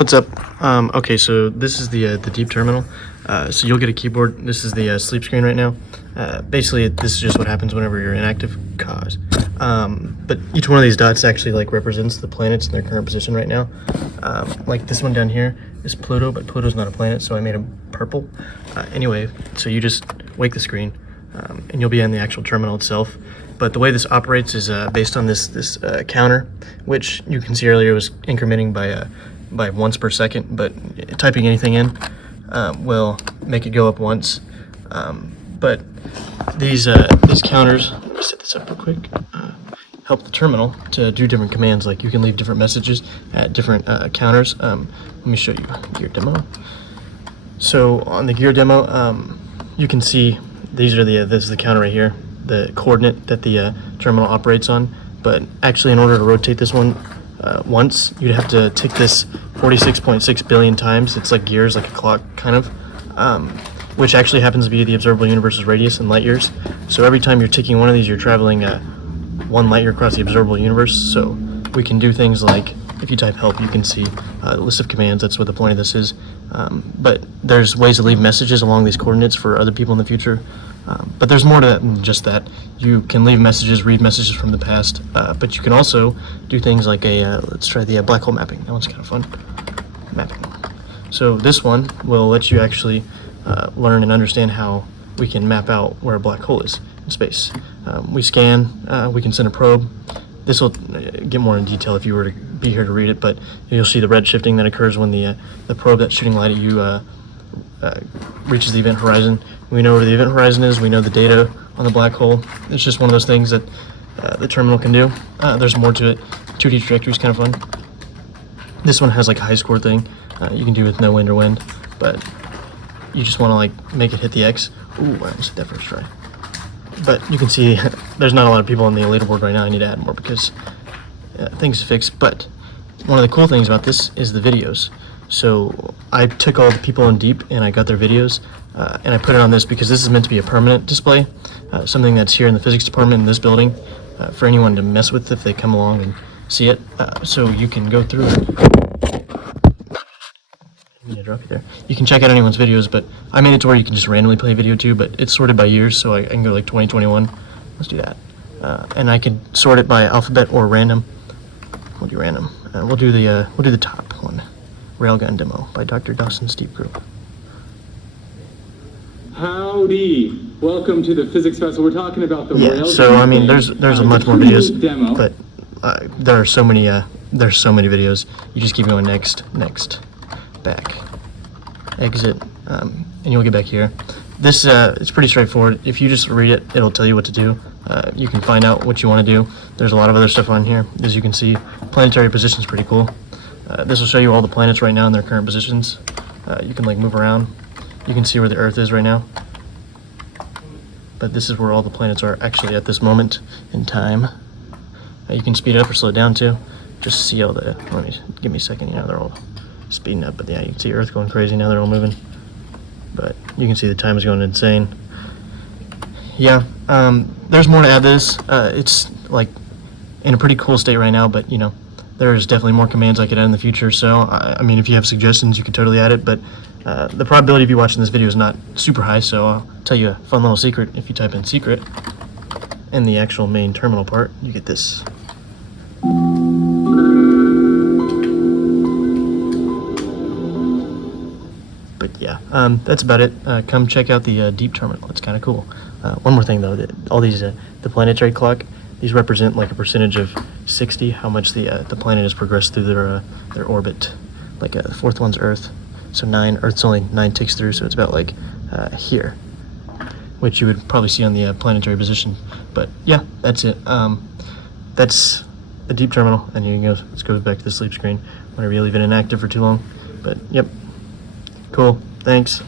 What's up? Okay, so this is the deep terminal. So you'll get a keyboard. This is the sleep screen right now. Basically, this is just what happens whenever you're inactive. But each one of these dots actually like represents the planets in their current position right now. Like this one down here is Pluto, but Pluto's not a planet, so I made him purple. Anyway, so you just wake the screen, and you'll be in the actual terminal itself. But the way this operates is based on this counter, which you can see earlier was incrementing by once per second, but typing anything in will make it go up once. But these counters, let me set this up real quick, help the terminal to do different commands. Like you can leave different messages at different counters. Let me show you gear demo. So on the gear demo, you can see these are this is the counter right here, the coordinate that the terminal operates on. But actually, in order to rotate this one once, you'd have to tick this 46.6 billion times. It's like gears, like a clock, kind of, which actually happens to be the observable universe's radius in light years. So every time you're ticking one of these, you're traveling 1 light year across the observable universe. So we can do things like, if you type help, you can see the list of commands. That's what the point of this is. But there's ways to leave messages along these coordinates for other people in the future. But there's more to that than just that. You can leave messages, read messages from the past, but you can also do things like let's try the black hole mapping. That one's kind of fun. Mapping. So this one will let you actually learn and understand how we can map out where a black hole is in space. We scan, we can send a probe. This will get more in detail if you were to be here to read it, but you'll see the red shifting that occurs when the probe that's shooting light at you reaches the event horizon. We know where the event horizon is. We know the data on the black hole. It's just one of those things that the terminal can do. There's more to it. 2D trajectory is kind of fun. This one has like a high score thing you can do with no wind or wind, but you just want to like make it hit the X. Ooh, I almost hit that first try. But you can see there's not a lot of people on the leaderboard right now. I need to add more because things fixed. But one of the cool things about this is the videos. So I took all the people in deep and I got their videos and I put it on this because this is meant to be a permanent display, something that's here in the physics department in this building for anyone to mess with if they come along and see it. So you can go through it. Drop you there. You can check out anyone's videos, but I made it to where you can just randomly play a video too, but it's sorted by years, so I can go like 2021. Let's do that. And I can sort it by alphabet or random. We'll do random. We'll do the top one. Railgun demo by Dr. Dawson's Deep Group. Howdy! Welcome to the Physics Festival. We're talking about the railgun. So I mean, there's a much more videos, demo. But there are so many videos. You just keep going next, back, exit, and you'll get back here. This it's pretty straightforward. If you just read it, it'll tell you what to do. You can find out what you want to do. There's a lot of other stuff on here. As you can see, planetary position is pretty cool. This will show you all the planets right now in their current positions. You can like move around. You can see where the Earth is right now. But this is where all the planets are actually at this moment in time. You can speed it up or slow it down too. Just see all the, give me a second, they're all speeding up, but yeah, you can see Earth going crazy now, they're all moving. But you can see the time is going insane. Yeah, there's more to add to this. It's like in a pretty cool state right now, but there's definitely more commands I could add in the future. So I mean, if you have suggestions, you could totally add it, but the probability of you watching this video is not super high, so I'll tell you a fun little secret. If you type in secret in the actual main terminal part, you get this. But yeah, that's about it. Come check out the deep terminal. It's kind of cool. One more thing though, all these the planetary clock, these represent like a percentage of 60, how much the planet has progressed through their orbit. Like the fourth one's Earth, so 9. Earth's only 9 ticks through, so it's about like here, which you would probably see on the planetary position. But yeah, that's it. That's the deep terminal, and you can go. Let's go back to the sleep screen whenever you leave it inactive for too long. But yep. Cool. Thanks.